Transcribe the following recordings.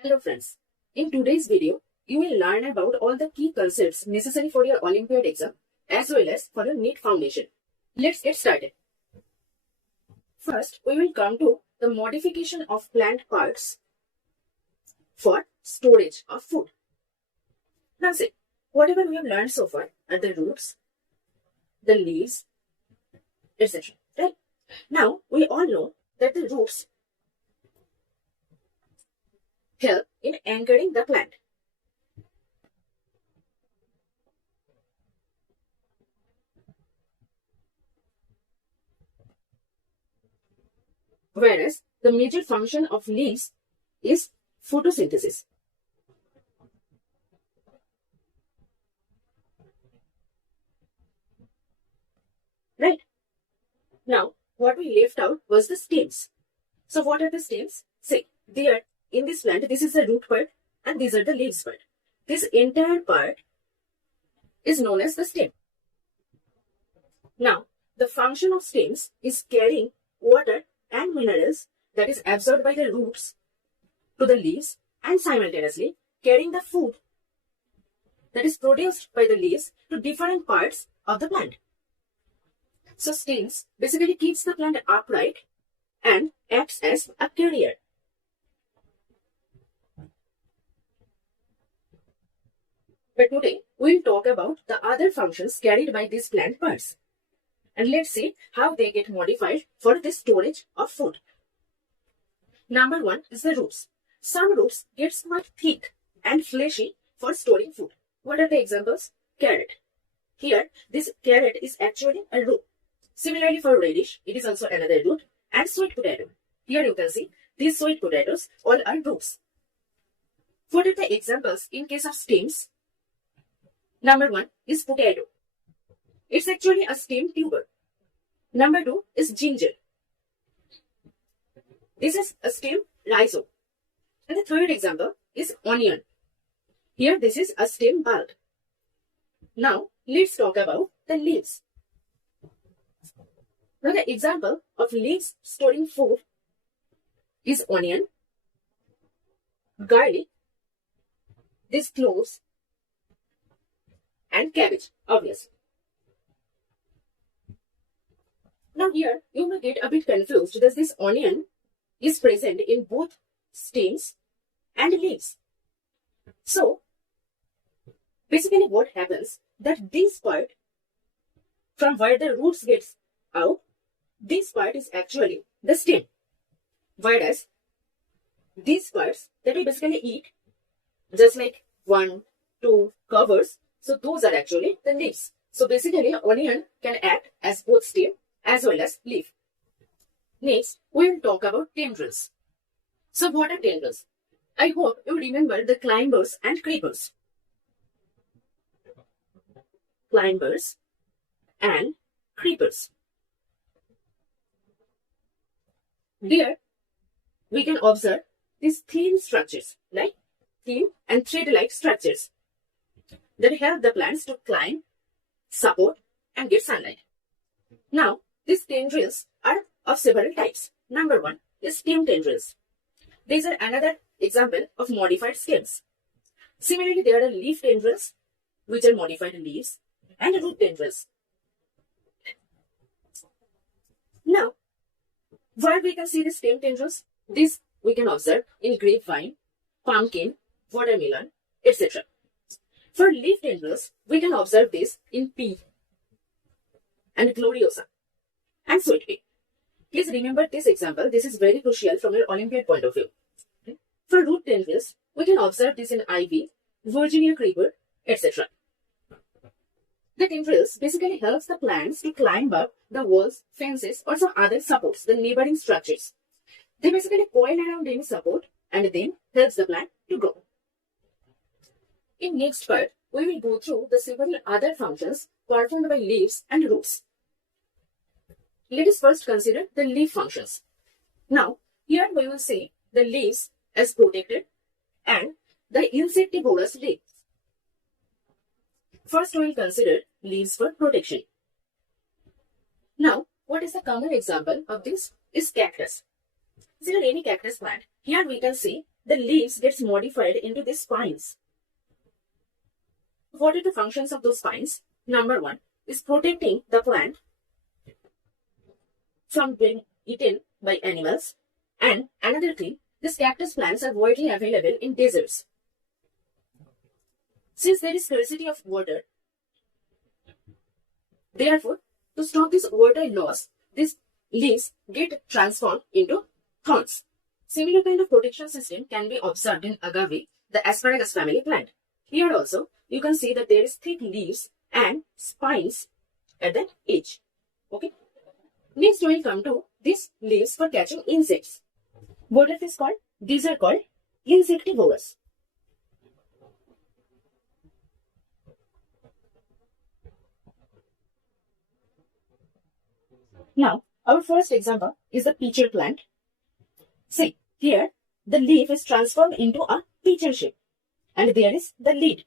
Hello friends, in today's video, you will learn about all the key concepts necessary for your Olympiad exam as well as for your NEET foundation. Let's get started. First, we will come to the modification of plant parts for storage of food. Now see, whatever we have learned so far are the roots, the leaves, etc. Right? Now, we all know that the roots help in anchoring the plant. Whereas the major function of leaves is photosynthesis. Right? Now, what we left out was the stems. So what are the stems? Say, they are in this plant, this is the root part and these are the leaves part. This entire part is known as the stem. Now, the function of stems is carrying water and minerals that is absorbed by the roots to the leaves and simultaneously carrying the food that is produced by the leaves to different parts of the plant. So stems basically keeps the plant upright and acts as a carrier. But today, we'll talk about the other functions carried by these plant parts. And let's see how they get modified for the storage of food. Number one is the roots. Some roots get quite thick and fleshy for storing food. What are the examples? Carrot. Here, this carrot is actually a root. Similarly for radish, it is also another root. And sweet potato. Here you can see, these sweet potatoes all are roots. What are the examples in case of stems? Number one is potato. It's actually a stem tuber. Number two is ginger. This is a stem rhizome. And the third example is onion. Here this is a stem bulb. Now let's talk about the leaves. Now the example of leaves storing food is onion, garlic, these cloves, and cabbage, obviously. Now here, you may get a bit confused that this onion is present in both stems and leaves. So, basically what happens, that this part, from where the roots gets out, this part is actually the stem. Whereas, these parts that we basically eat, just like 1, 2 covers, so those are actually the leaves. So basically, onion can act as both stem as well as leaf. Next, we will talk about tendrils. So what are tendrils? I hope you remember the climbers and creepers. Climbers and creepers. There, we can observe these thin structures, like thin and thread-like structures that help the plants to climb, support, and get sunlight. Now, these tendrils are of several types. Number one is stem tendrils. These are another example of modified stems. Similarly, there are leaf tendrils, which are modified leaves, and root tendrils. Now, where we can see the stem tendrils? This we can observe in grapevine, pumpkin, watermelon, etc. For leaf tendrils, we can observe this in pea and gloriosa and sweet pea. Please remember this example. This is very crucial from your Olympiad point of view. For root tendrils, we can observe this in ivy, Virginia creeper, etc. The tendrils basically helps the plants to climb up the walls, fences, or some other supports, the neighboring structures. They basically coil around any support and then helps the plant to grow. In next part, we will go through the several other functions performed by leaves and roots. Let us first consider the leaf functions. Now, here we will see the leaves as protected and the insectivorous leaves. First, we will consider leaves for protection. Now, what is the common example of this is cactus. Consider any cactus plant. Here we can see the leaves gets modified into these spines. What are the functions of those spines? Number one is protecting the plant from being eaten by animals. And another thing, these cactus plants are widely available in deserts. Since there is scarcity of water, therefore, to stop this water loss, these leaves get transformed into thorns. Similar kind of protection system can be observed in agave, the asparagus family plant. Here also, you can see that there is thick leaves and spines at the edge. Okay. Next, we will come to these leaves for catching insects. What are these called? These are called insectivorous. Now, our first example is the pitcher plant. See, here the leaf is transformed into a pitcher shape and there is the lid.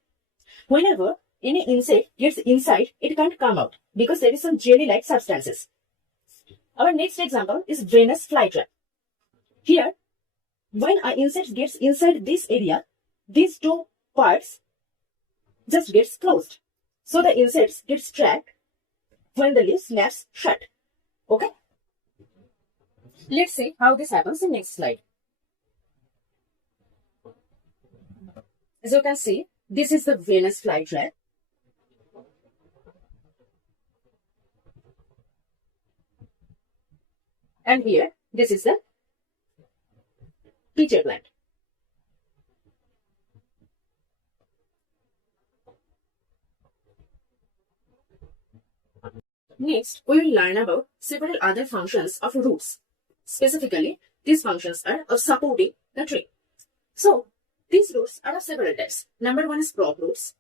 Whenever any insect gets inside, it can't come out because there is some jelly-like substances. Our next example is Venus flytrap. Here, when an insect gets inside this area, these two parts just gets closed. So the insects gets trapped when the leaf snaps shut. Okay? Let's see how this happens in next slide. As you can see, this is the Venus flytrap. And here, this is the pitcher plant. Next, we will learn about several other functions of roots. Specifically, these functions are of supporting the tree. So, these roots are of several types. Number one is prop roots.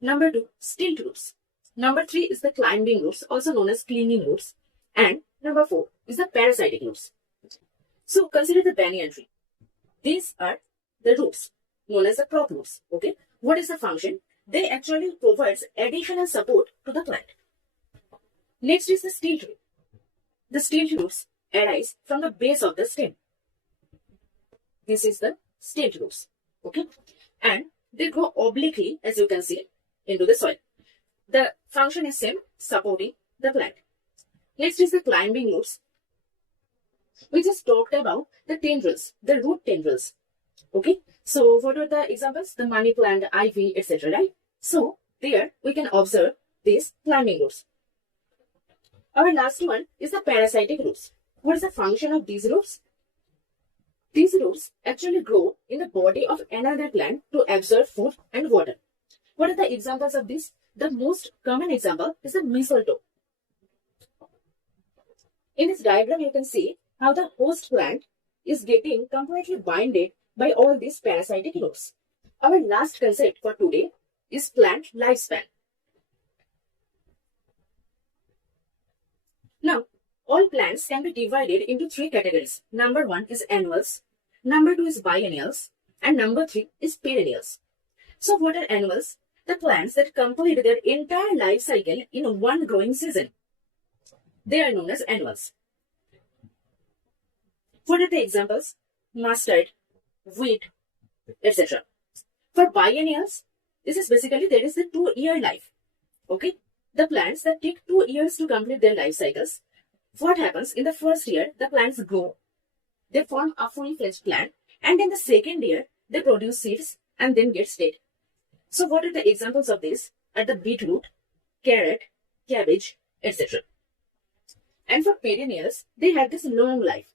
Number two, stilt roots. Number three is the climbing roots, also known as clinging roots. And number four is the parasitic roots. So, consider the banyan tree. These are the roots, known as the prop roots. Okay, what is the function? They actually provides additional support to the plant. Next is the stilt tree. The stilt roots arise from the base of the stem. This is the stilt roots. Okay, and they grow obliquely, as you can see, into the soil. The function is same, supporting the plant. Next is the climbing roots. We just talked about the tendrils, the root tendrils. Okay, so what are the examples? The money plant, ivy, etc. Right? So there we can observe these climbing roots. Our last one is the parasitic roots. What is the function of these roots? These roots actually grow in the body of another plant to absorb food and water. What are the examples of this? The most common example is the mistletoe. In this diagram, you can see how the host plant is getting completely binded by all these parasitic roots. Our last concept for today is plant lifespan. Now, all plants can be divided into three categories. Number one is annuals, number two is biennials, and number three is perennials. So what are annuals? The plants that complete their entire life cycle in one growing season. They are known as annuals. What are the examples? Mustard, wheat, etc. For biennials, this is basically there is the 2-year life. Okay? The plants that take 2 years to complete their life cycles. What happens in the first year? The plants grow. They form a full-fledged plant. And in the second year, they produce seeds and then get dead. So what are the examples of this? Are the beetroot, carrot, cabbage, etc. And for perennials, they have this long life.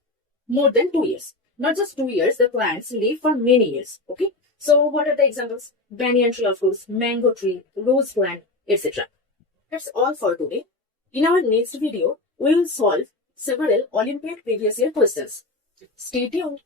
More than 2 years. Not just 2 years, the plants live for many years. Okay? So what are the examples? Banyan tree, of course, mango tree, rose plant, etc. That's all for today. In our next video, we will solve several Olympiad previous year questions. Stay tuned.